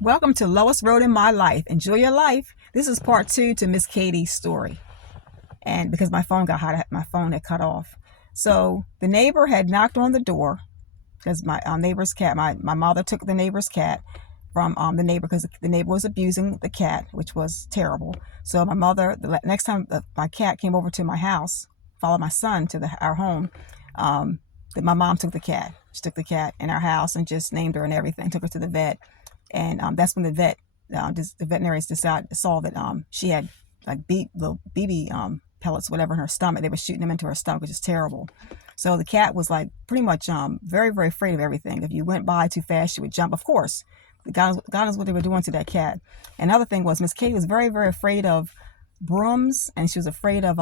Welcome to Lowest Road in My Life. Enjoy your life. This is part two to Miss Katie's story. And because my phone got hot, my phone had cut off. So the neighbor had knocked on the door because my neighbor's cat, my mother took the neighbor's cat from the neighbor because the neighbor was abusing the cat, which was terrible. So my mother, the next time my cat came over to my house, followed my son to our home, my mom took the cat. She took the cat in our house and just named her and everything, took her to the vet. And that's when the veterinarians saw that she had like little BB pellets, whatever, in her stomach. They were shooting them into her stomach, which is terrible. So the cat was like pretty much very, very afraid of everything. If you went by too fast, she would jump. Of course, God knows what they were doing to that cat. Another thing was Miss Katie was very, very afraid of brooms, and she was afraid of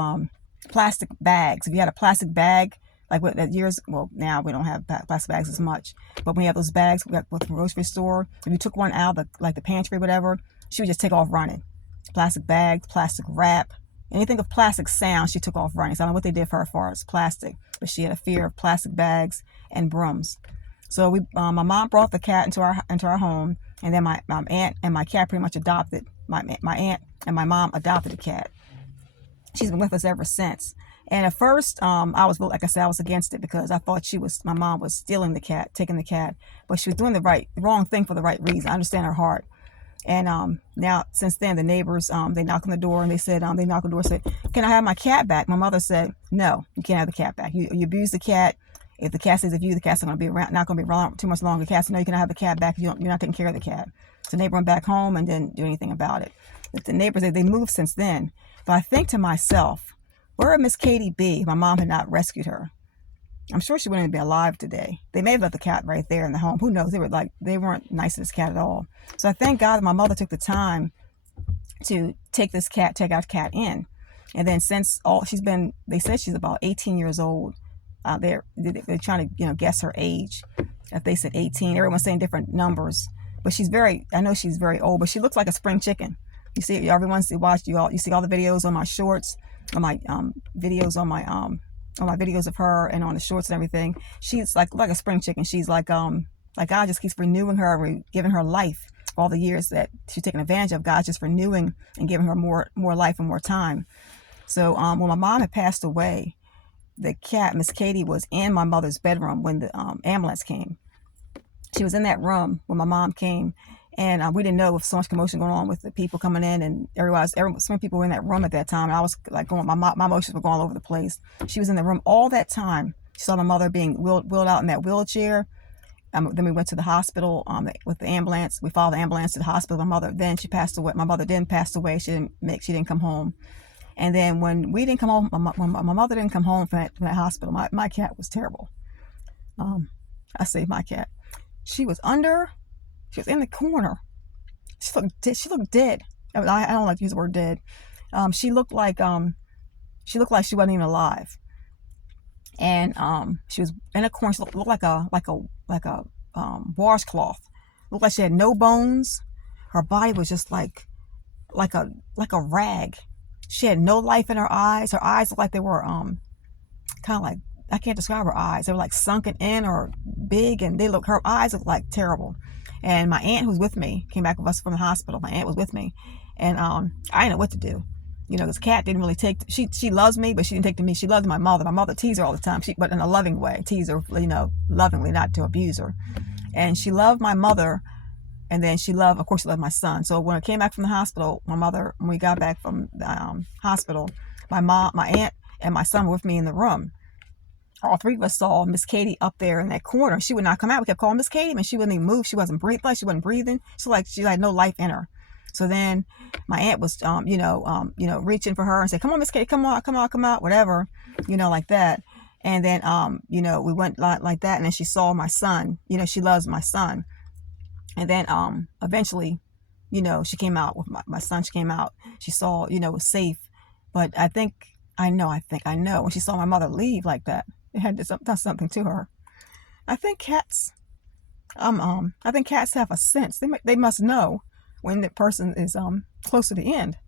plastic bags. If you had a plastic bag, like what that years, well, now we don't have plastic bags as much, but when we have those bags we got with the grocery store, if you took one out of the pantry, whatever, she would just take off running. Plastic bags, plastic wrap, anything of plastic sound, she took off running. So I don't know what they did for her as far as plastic, but she had a fear of plastic bags and brooms. So my mom brought the cat into our home, and then my aunt and my cat pretty much adopted my aunt and my mom adopted the cat. She's been with us ever since. And at first, I was, like I said, I was against it because I thought my mom was stealing the cat, taking the cat, but she was doing the wrong thing for the right reason. I understand her heart. And now, since then, the neighbors, they knocked on the door and they said, can I have my cat back? My mother said, no, you can't have the cat back. You abuse the cat. If the cat says if you, the cat's not going to be around too much longer. The cat said, no, you can have the cat back. You're not taking care of the cat. So the neighbor went back home and didn't do anything about it. But the neighbors, they moved since then. But I think to myself, where would Miss Katie be if my mom had not rescued her? I'm sure she wouldn't be alive today. They may have left the cat right there in the home. Who knows? They weren't nice to this cat at all. So I thank God that my mother took the time to take our cat in. And then since they said she's about 18 years old. They're trying to guess her age. If they said 18, everyone's saying different numbers. But I know she's very old, but she looks like a spring chicken. You see, you see all the videos on my shorts, on my videos on my videos of her and on the shorts and everything. She's like a spring chicken. She's like God just keeps renewing her, giving her life. All the years that she's taken advantage of, God's just renewing and giving her more life and more time. So when my mom had passed away, the cat, Miss Katie, was in my mother's bedroom when the ambulance came. She was in that room when my mom came, and we didn't know with so much commotion going on with the people coming in, and so many people were in that room at that time. And I was like my emotions were going all over the place. She was in the room all that time. She saw my mother being wheeled out in that wheelchair. Then we went to the hospital with the ambulance. We followed the ambulance to the hospital. She passed away. My mother then passed away. She didn't come home. And then when we didn't come home, when my mother didn't come home from that hospital, my cat was terrible. I saved my cat. She was in the corner. She looked dead. I don't like to use the word dead. She looked like she wasn't even alive. And she was in a corner. She looked like a washcloth. Looked like she had no bones. Her body was just like a rag. She had no life in her eyes. Her eyes looked like they were kind of like, I can't describe her eyes. They were like sunken in or big, and her eyes looked like terrible. And my aunt, who's with me, came back with us from the hospital. My aunt was with me, and I didn't know what to do. This cat didn't really she loves me, but she didn't take to me. She loved my mother. My mother teased her all the time, but in a loving way. Tease her, lovingly, not to abuse her. And she loved my mother. And then of course, she loved my son. So when I came back from the hospital, when we got back from the hospital, my aunt, and my son were with me in the room. All three of us saw Miss Katie up there in that corner. She would not come out. We kept calling Miss Katie, and she wouldn't even move. She wasn't breathing. She had no life in her. So then my aunt was, reaching for her and said, "Come on, Miss Katie, come out, whatever, like that." And then, we went like that. And then she saw my son. She loves my son. And then eventually, she came out with my son. She came out. She saw, it was safe. But I know when she saw my mother leave like that, it had done something to her. I think cats have a sense. They must know when the person is close to the end.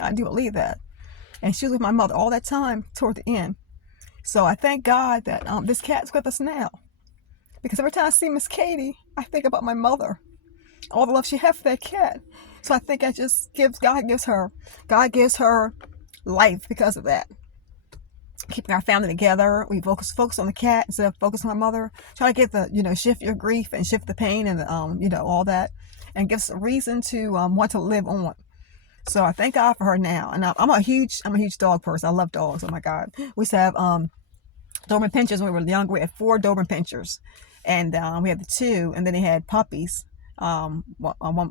I do believe that. And she was with my mother all that time toward the end. So I thank God that this cat's with us now. Because every time I see Miss Katie, I think about my mother. all the love she had for that cat. So I think that just God gives her life because of that. Keeping our family together. We focus on the cat instead of focusing on my mother. Try to get the, shift your grief and shift the pain and, all that, and gives a reason to want to live on. So I thank God for her now. And I'm a huge dog person. I love dogs. Oh my God. We used to have Doberman Pinschers when we were younger. We had 4 Doberman Pinschers, and we had the 2, and then they had puppies. One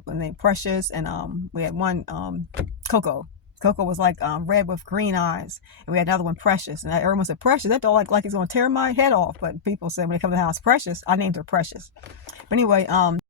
named Precious, and we had one Coco. Coco was like red with green eyes, and we had another one, Precious. And everyone said, Precious, that dog like he's gonna tear my head off. But people said when they come to the house, Precious. I named her Precious. But anyway,